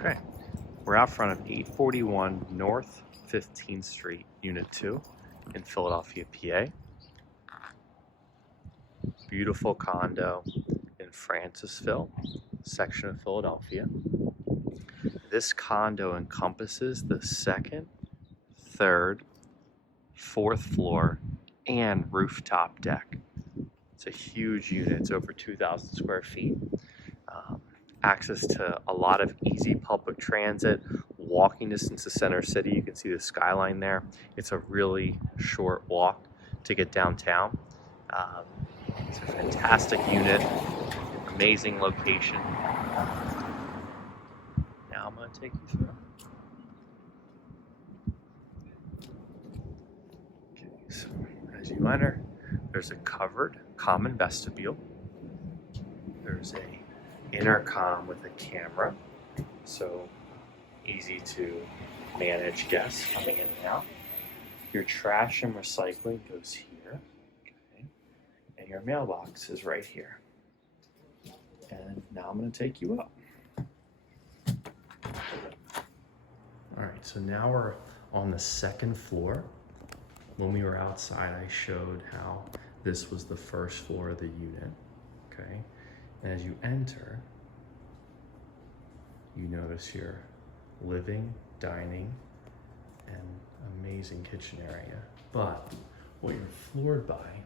Okay, we're out front of 841 North 15th Street, Unit 2 in Philadelphia, PA. Beautiful condo in Francisville, section of Philadelphia. This condo encompasses the second, third, fourth floor, and rooftop deck. It's a huge unit. It's over 2,000 square feet. Access to a lot of easy public transit, walking distance to Center City. You can see the skyline there. It's a really short walk to get downtown. It's a fantastic unit, amazing location. Now I'm going to take you through. Okay, so as you enter, there's a covered common vestibule. There's a intercom with a camera, so easy to manage guests coming in and out. Your trash and recycling goes here, okay, and your mailbox is right here. And now I'm going to take you up. All right, so now we're on the second floor. When we were outside, I showed how this was the first floor of the unit, okay? And as you enter, you notice your living, dining, and amazing kitchen area. But what you're floored by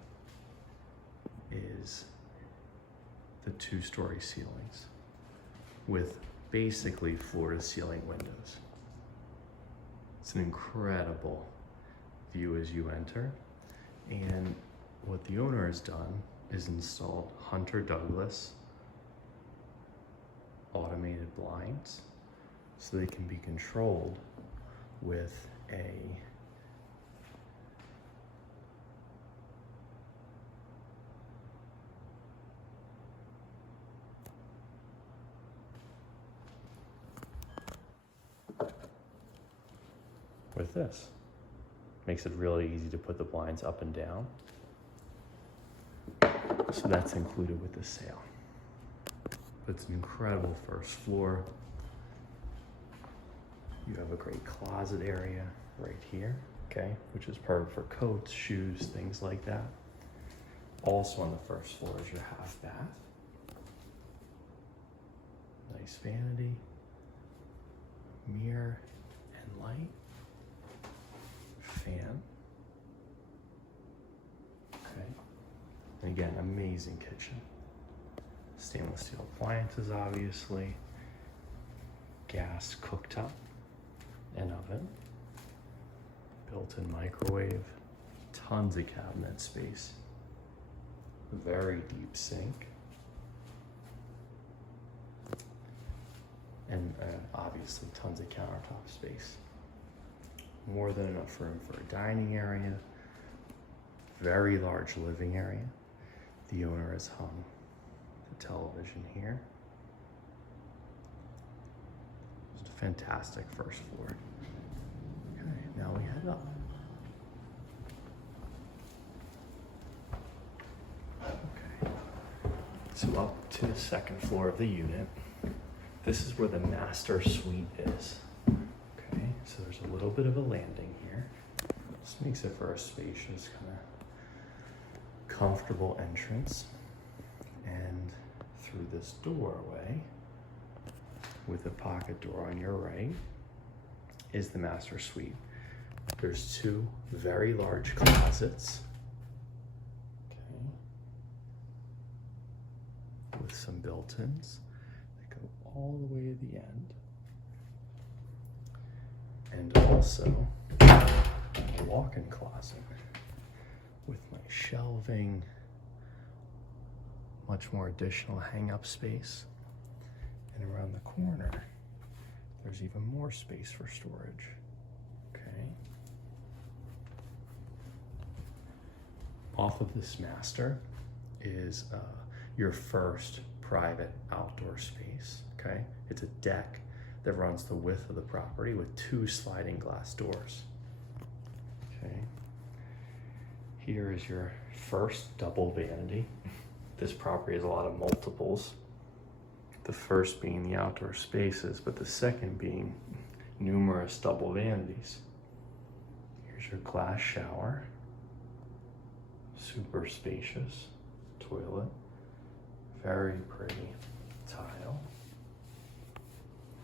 is the two-story ceilings with basically floor-to-ceiling windows. It's an incredible view as you enter. And what the owner has done is installed Hunter Douglas automated blinds so they can be controlled with this. Makes it really easy to put the blinds up and down. So that's included with the sale. It's an incredible first floor. You have a great closet area right here, okay, which is perfect for coats, shoes, things like that. Also on the first floor is your half bath. Nice vanity, mirror and light, fan. Okay, and again, amazing kitchen. Stainless steel appliances, obviously. Gas cooktop and oven. Built-in microwave. Tons of cabinet space. Very deep sink. And obviously tons of countertop space. More than enough room for a dining area. Very large living area. The owner has hung the television here. It's a fantastic first floor. Okay, now we head up. Okay, so up to the second floor of the unit. This is where the master suite is. Okay, so there's a little bit of a landing here. This makes it for a spacious, kind of comfortable entrance. And through this doorway, with a pocket door on your right, is the master suite. There's two very large closets, okay, with some built-ins that go all the way to the end. And also a walk-in closet with my shelving, much more additional hang-up space. And around the corner, there's even more space for storage. Okay. Off of this master is your first private outdoor space. Okay. It's a deck that runs the width of the property with two sliding glass doors. Okay. Here is your first double vanity. This property has a lot of multiples. The first being the outdoor spaces, but the second being numerous double vanities. Here's your glass shower, super spacious toilet, very pretty tile.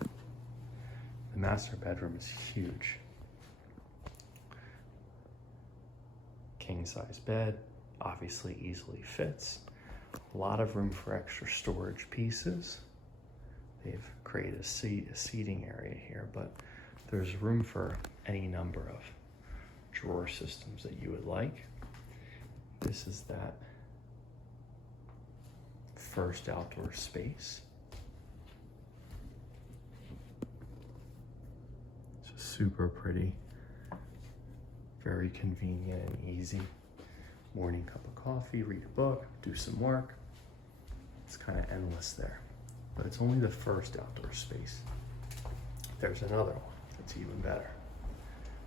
The master bedroom is huge. King size bed, obviously easily fits. A lot of room for extra storage pieces. They've created a seating area here, but there's room for any number of drawer systems that you would like. This is that first outdoor space. It's super pretty, very convenient and easy. Morning cup of coffee, read a book, do some work. It's kind of endless there, but it's only the first outdoor space. There's another one that's even better.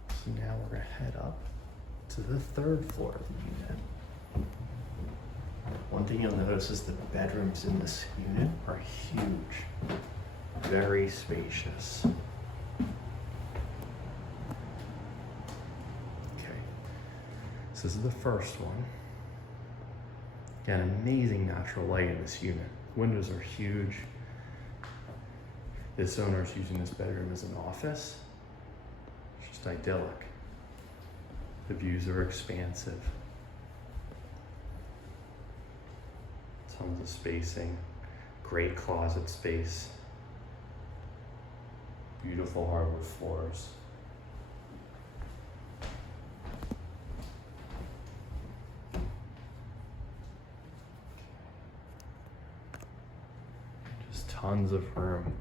So now we're gonna head up to the third floor of the unit. One thing you'll notice is the bedrooms in this unit are huge, very spacious. Okay, so this is the first one. Again, amazing natural light in this unit. Windows are huge. This owner is using this bedroom as an office. It's just idyllic. The views are expansive. Tons of spacing, great closet space, beautiful hardwood floors. Just tons of room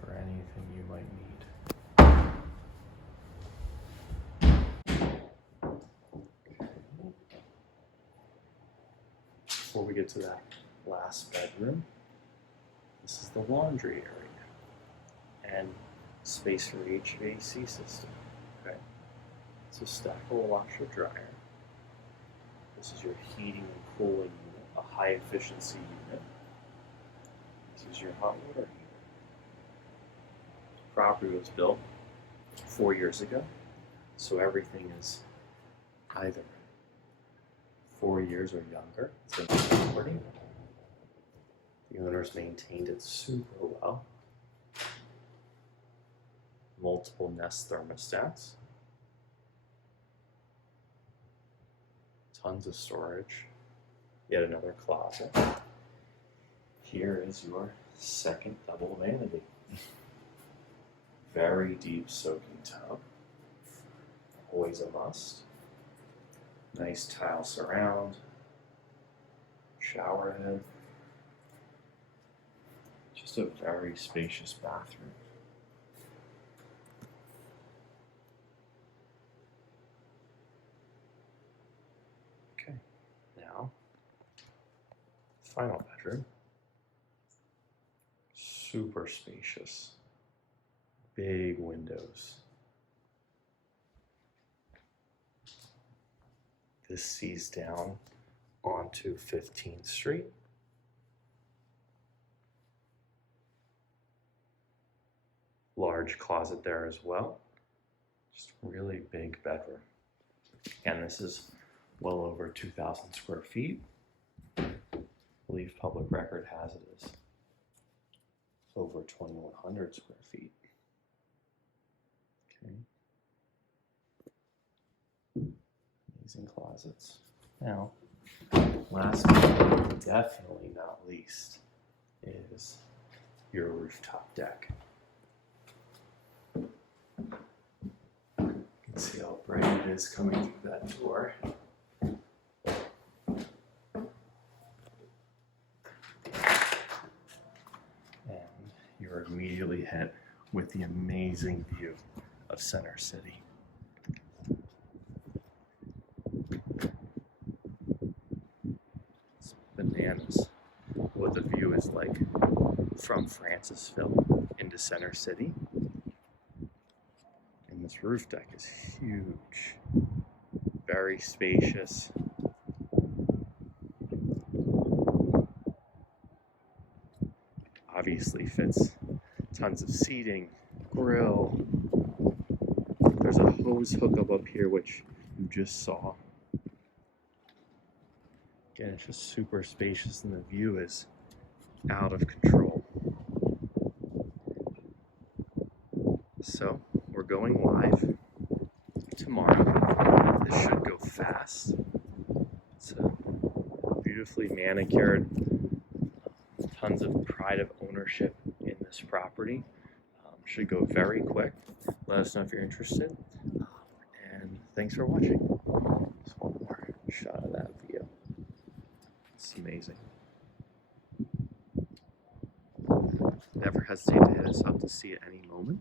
for anything you might need. Before we get to that last bedroom, this is the laundry area and space for HVAC system. Okay, it's a stackable washer dryer. This is your heating and cooling unit, a high efficiency unit. This is your hot water heater. The property was built 4 years ago, so everything is either 4 years or younger. It's been supporting. The owners maintained it super well. Multiple Nest thermostats. Tons of storage. Yet another closet. Here is your second double vanity. Very deep soaking tub. Always a must. Nice tile surround, shower head, just a very spacious bathroom. Okay, now, final bedroom, super spacious, big windows. This sees down onto 15th Street. Large closet there as well. Just really big bedroom. And this is well over 2,000 square feet. I believe public record has it as over 2,100 square feet. Okay. Amazing closets. Now, last but definitely not least is your rooftop deck. You can see how bright it is coming through that door. And you're immediately hit with the amazing view of Center City. It's bananas what the view is like from Francisville into Center City. And this roof deck is huge, very spacious. Obviously fits tons of seating, grill. There's a hose hookup up here, which you just saw. Again, it's just super spacious and the view is out of control. So we're going live tomorrow. This should go fast. It's a beautifully manicured, tons of pride of ownership in this property. Should go very quick. Let us know if you're interested. And thanks for watching. Just one more shot of that view. It's amazing. Never hesitate to hit us up to see at any moment.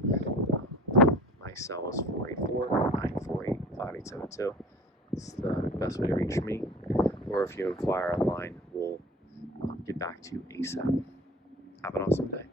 My cell is 484-948-5872. It's the best way to reach me. Or if you inquire online, we'll get back to you ASAP. Have an awesome day.